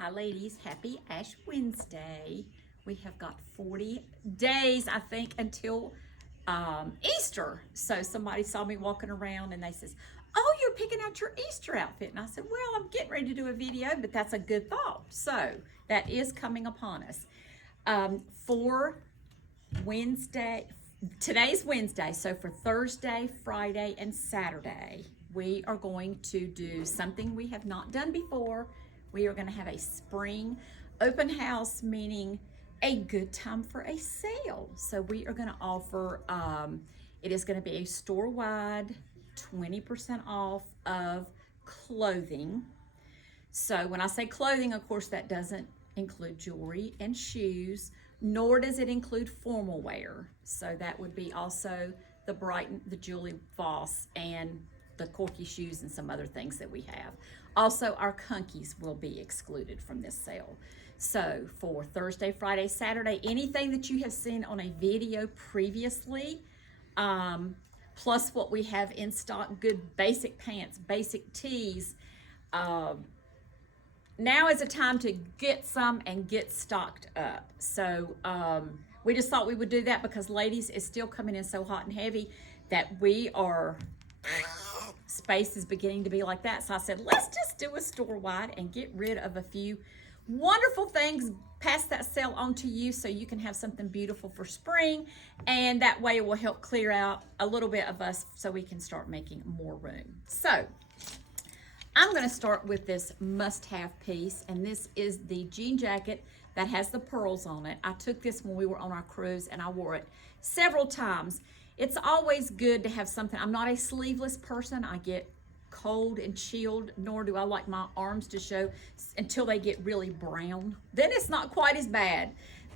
Hi ladies, happy Ash Wednesday. We have got 40 days, I think, until Easter. So somebody saw me walking around and they says, oh, you're picking out your Easter outfit. And I said, well, I'm getting ready to do a video, but that's a good thought. So that is coming upon us. For Wednesday, today's Wednesday, so for Thursday, Friday, and Saturday, we are going to do something we have not done before. We are going to have a spring open house, meaning a good time for a sale. So we are going to offer, it is going to be a store-wide 20% off of clothing. So when I say clothing, of course, that doesn't include jewelry and shoes, nor does it include formal wear. So that would be also the Brighton, the Julie Voss, and the Corky shoes and some other things that we have. Also, our Kunkies will be excluded from this sale. So for Thursday, Friday, Saturday, anything that you have seen on a video previously, plus what we have in stock, good basic pants, basic tees. Now is a time to get some and get stocked up. So we just thought we would do that because ladies, it's still coming in so hot and heavy that we are, space is beginning to be like that. So I said, let's just do a store wide and get rid of a few wonderful things, pass that sale on to you so you can have something beautiful for spring, and that way it will help clear out a little bit of us so we can start making more room. So I'm going to start with this must-have piece, and this is the jean jacket that has the pearls on it. I took this when we were on our cruise, and I wore it several times. It's always good to have something. I'm not a sleeveless person. I get cold and chilled, nor do I like my arms to show until they get really brown. Then it's not quite as bad.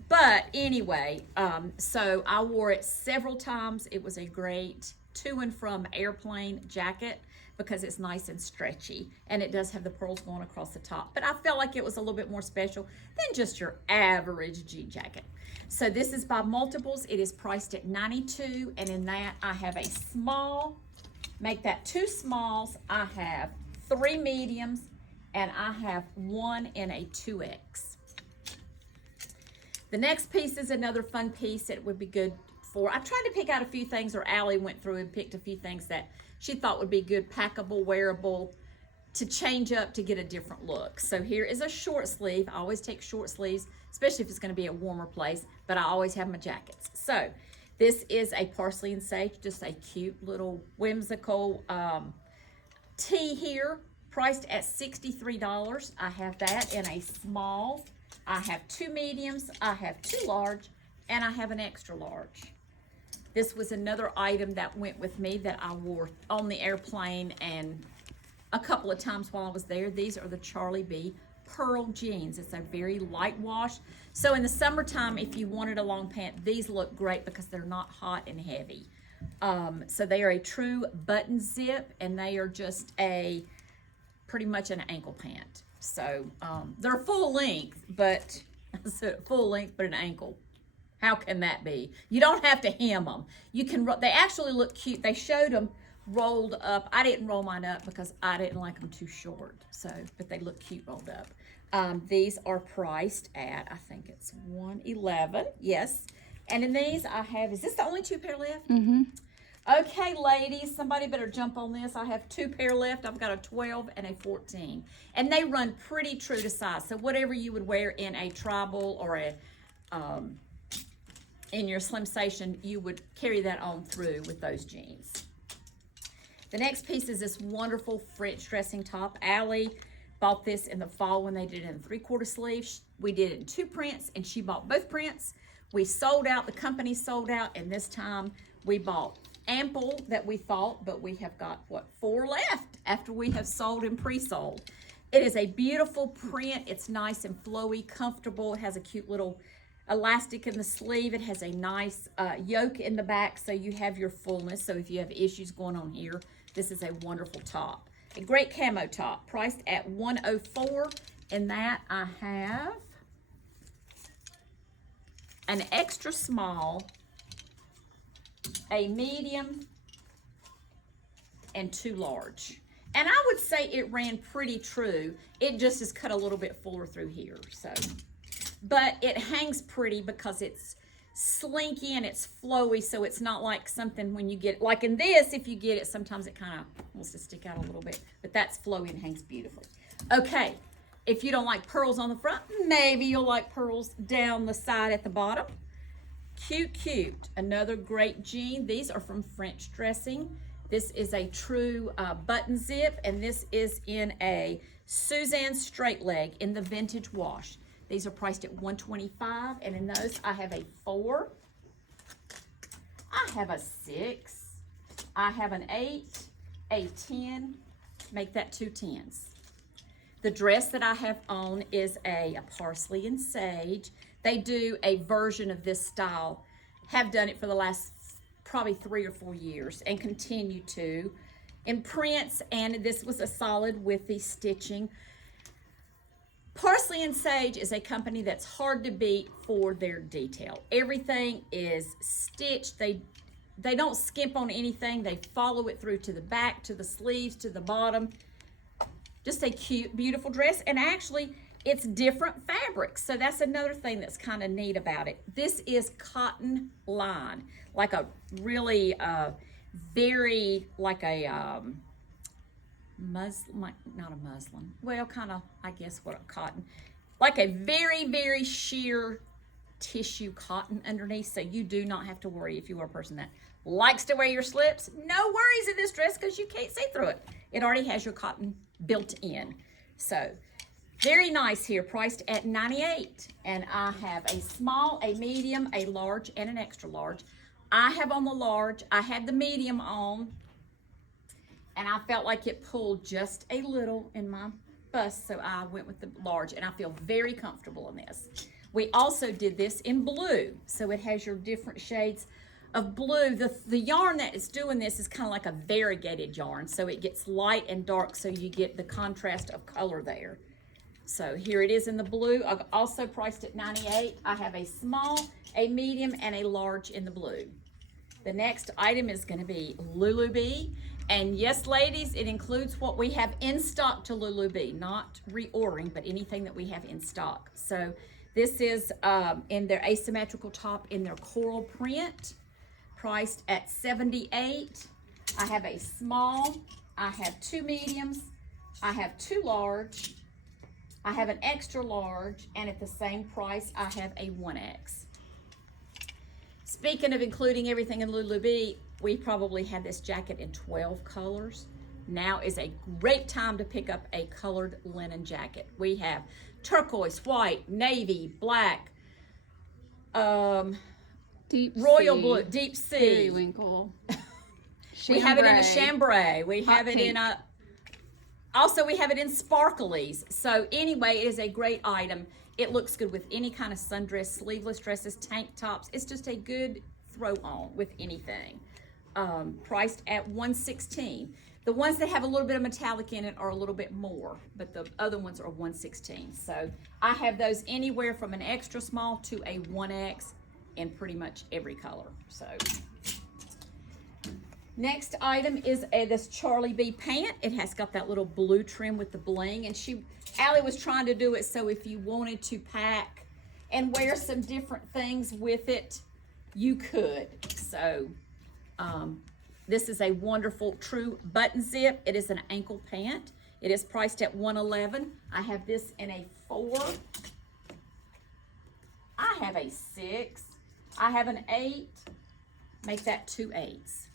But anyway, so I wore it several times. It was a great to and from airplane jacket because it's nice and stretchy, and it does have the pearls going across the top. But I felt like it was a little bit more special than just your average jean jacket. So this is by Multiples. It is priced at $92, and in that I have a small. Make that 2 smalls. I have 3 mediums, and I have 1 in a 2X. The next piece is another fun piece that would be good for. I tried to pick out a few things, or Allie went through and picked a few things that she thought would be good, packable, wearable, to change up to get a different look. So here is a short sleeve. I always take short sleeves, especially if it's going to be a warmer place, but I always have my jackets. So this is a parsley and sage, just a cute little whimsical tee here, priced at $63. I have that in a small. I have 2 mediums, I have 2 large, and I have an extra large. This was another item that went with me that I wore on the airplane and a couple of times while I was there. These are the Charlie B pearl jeans. It's a very light wash. So in the summertime, if you wanted a long pant, these look great because they're not hot and heavy. So they are a true button zip, and they are just a pretty much an ankle pant. So they're full length, but full length, but an ankle. How can that be? You don't have to hem them. You can. They actually look cute. They showed them rolled up. I didn't roll mine up because I didn't like them too short. So, but they look cute rolled up. These are priced at, I think it's $111. Yes. And in these I have, is this the only 2 pair left? Mm-hmm. Okay, ladies, somebody better jump on this. I have 2 pair left. I've got a 12 and a 14. And they run pretty true to size. So whatever you would wear in a tribal or a, in your slim station, you would carry that on through with those jeans. The next piece is this wonderful French dressing top. Allie bought this in the fall when they did it in 3/4 sleeve. We did it in 2 prints, and she bought both prints. We sold out, the company sold out, and this time we bought ample that we thought, but we have got, what, 4 left after we have sold and pre-sold. It is a beautiful print. It's nice and flowy, comfortable. It has a cute little elastic in the sleeve. It has a nice yoke in the back, so you have your fullness. So if you have issues going on here, this is a wonderful top. A great camo top, priced at $104. In that I have an extra small, a medium, and 2 large. And I would say it ran pretty true. It just is cut a little bit fuller through here. So, but it hangs pretty because it's slinky and it's flowy. So it's not like something when you get, like in this, if you get it, sometimes it kind of wants to stick out a little bit. But that's flowy and hangs beautifully. Okay, if you don't like pearls on the front, maybe you'll like pearls down the side at the bottom. Cute, cute. Another great jean. These are from French Dressing. This is a true button zip, and this is in a Suzanne straight leg in the vintage wash. These are priced at $125, and in those I have a 4, I have a 6, I have an 8, a 10, make that 2 10s. The dress that I have on is a parsley and sage. They do a version of this style, have done it for the last probably 3 or 4 years and continue to in prints, and this was a solid with the stitching. Parsley and Sage is a company that's hard to beat for their detail. Everything is stitched. They don't skimp on anything. They follow it through to the back, to the sleeves, to the bottom. Just a cute, beautiful dress, and actually it's different fabrics, so that's another thing that's kind of neat about it. This is cotton line, like a really very, like a muslin, not a muslin, well, kind of, I guess what a cotton, like a very, very sheer tissue cotton underneath, so you do not have to worry if you are a person that likes to wear your slips. No worries in this dress because you can't see through it. It already has your cotton built in. So very nice here, priced at $98. And I have a small, a medium, a large, and an extra large. I have on the large. I had the medium on, and I felt like it pulled just a little in my bust, so I went with the large, and I feel very comfortable in this. We also did this in blue, so it has your different shades of blue. The yarn that is doing this is kind of like a variegated yarn, so it gets light and dark, so you get the contrast of color there. So here it is in the blue. I've also priced at $98. I have a small, a medium, and a large in the blue. The next item is going to be Lulu-Bee. And yes, ladies, it includes what we have in stock to Lulu-Bee, not reordering, but anything that we have in stock. So this is in their asymmetrical top in their coral print, priced at $78. I have a small, I have 2 mediums, I have 2 large, I have an extra large, and at the same price, I have a 1X. Speaking of including everything in Lulu-Bee, we probably had this jacket in 12 colors. Now is a great time to pick up a colored linen jacket. We have turquoise, white, navy, black, deep royal sea, blue, deep sea. periwinkle. We have it in a chambray. We have it pink. in a, also we have it in sparklies. So anyway, it is a great item. It looks good with any kind of sundress, sleeveless dresses, tank tops. It's just a good throw on with anything. Priced at $116. The ones that have a little bit of metallic in it are a little bit more, but the other ones are $116. So I have those anywhere from an extra small to a 1X in pretty much every color. So next item is this Charlie B pant. It has got that little blue trim with the bling, and Allie was trying to do it so if you wanted to pack and wear some different things with it, you could. So this is a wonderful true button zip. It is an ankle pant. It is priced at $111. I have this in a 4. I have a 6. I have an 8. Make that 2 8s.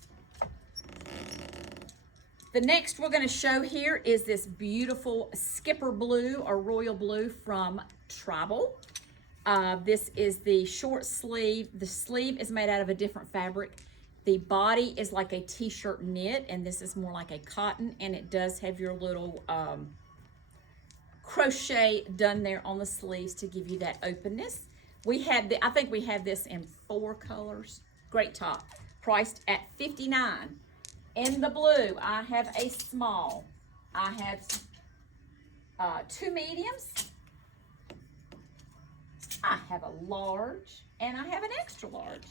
The next we're going to show here is this beautiful skipper blue or royal blue from Tribal. This is the short sleeve. The sleeve is made out of a different fabric. The body is like a t-shirt knit, and this is more like a cotton, and it does have your little crochet done there on the sleeves to give you that openness. We had I think we have this in 4 colors. Great top, priced at $59. In the blue, I have a small. I have 2 mediums. I have a large, and I have an extra large.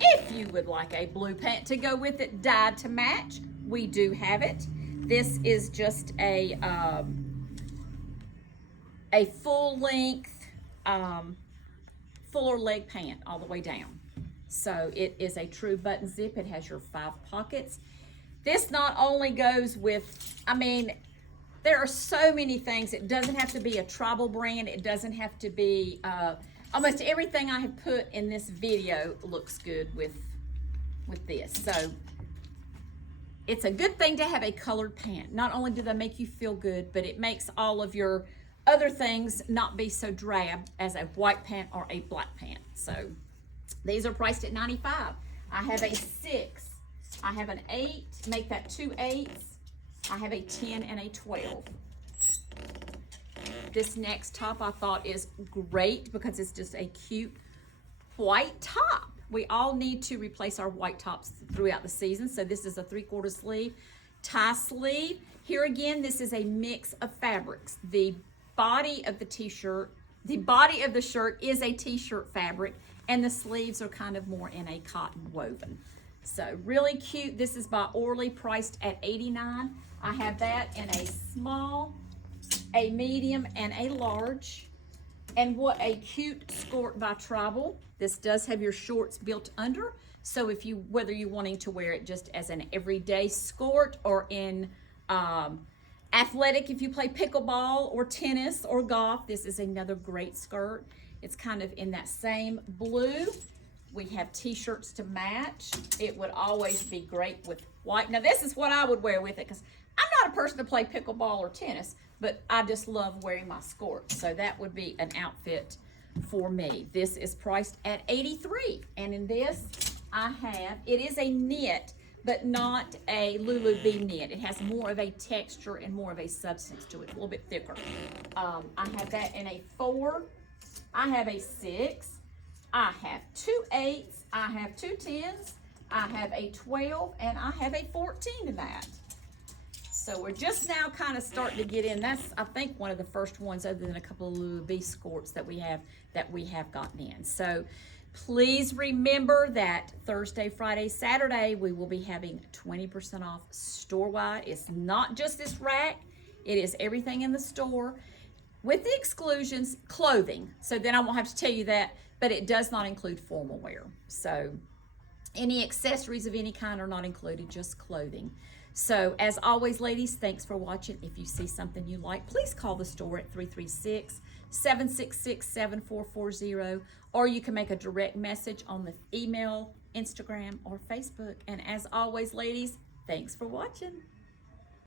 If you would like a blue pant to go with it, dyed to match, we do have it. This is just a full length, fuller leg pant all the way down. So it is a true button zip. It has your 5 pockets. This not only goes with, I mean, there are so many things. It doesn't have to be a tribal brand. It doesn't have to be, almost everything I have put in this video looks good with this. So it's a good thing to have a colored pant. Not only do they make you feel good, but it makes all of your other things not be so drab as a white pant or a black pant. So these are priced at $95. I have a 6. I have an 8. Make that 2 8s. I have a 10 and a 12. This next top I thought is great because it's just a cute white top. We all need to replace our white tops throughout the season. So this is a 3/4 sleeve, tie sleeve. Here again, this is a mix of fabrics. The body of the t-shirt, the body of the shirt is a t-shirt fabric, and the sleeves are kind of more in a cotton woven. So really cute. This is by Orly, priced at $89. I have that in a small, a medium, and a large. And what a cute skirt by Tribal. This does have your shorts built under. So if you, whether you're wanting to wear it just as an everyday skirt or in athletic, if you play pickleball or tennis or golf, this is another great skirt. It's kind of in that same blue. We have t-shirts to match. It would always be great with white. Now this is what I would wear with it because I'm not a person to play pickleball or tennis, but I just love wearing my skirts. So that would be an outfit for me. This is priced at $83. And in this, I have, it is a knit, but not a Lulu Bee knit. It has more of a texture and more of a substance to it, a little bit thicker. I have that in a 4. I have a 6. I have 2 8s. I have 2 10s. I have a 12, and I have a 14 in that. So we're just now kind of starting to get in. That's, I think, one of the first ones, other than a couple of Lulu Bee skirts that we have gotten in. So please remember that Thursday, Friday, Saturday, we will be having 20% off store-wide. It's not just this rack. It is everything in the store, with the exclusions, clothing. So then I won't have to tell you that, but it does not include formal wear. So any accessories of any kind are not included, just clothing. So as always, ladies, thanks for watching. If you see something you like, please call the store at 336-766-7440, or you can make a direct message on the email, Instagram, or Facebook. And as always, ladies, thanks for watching.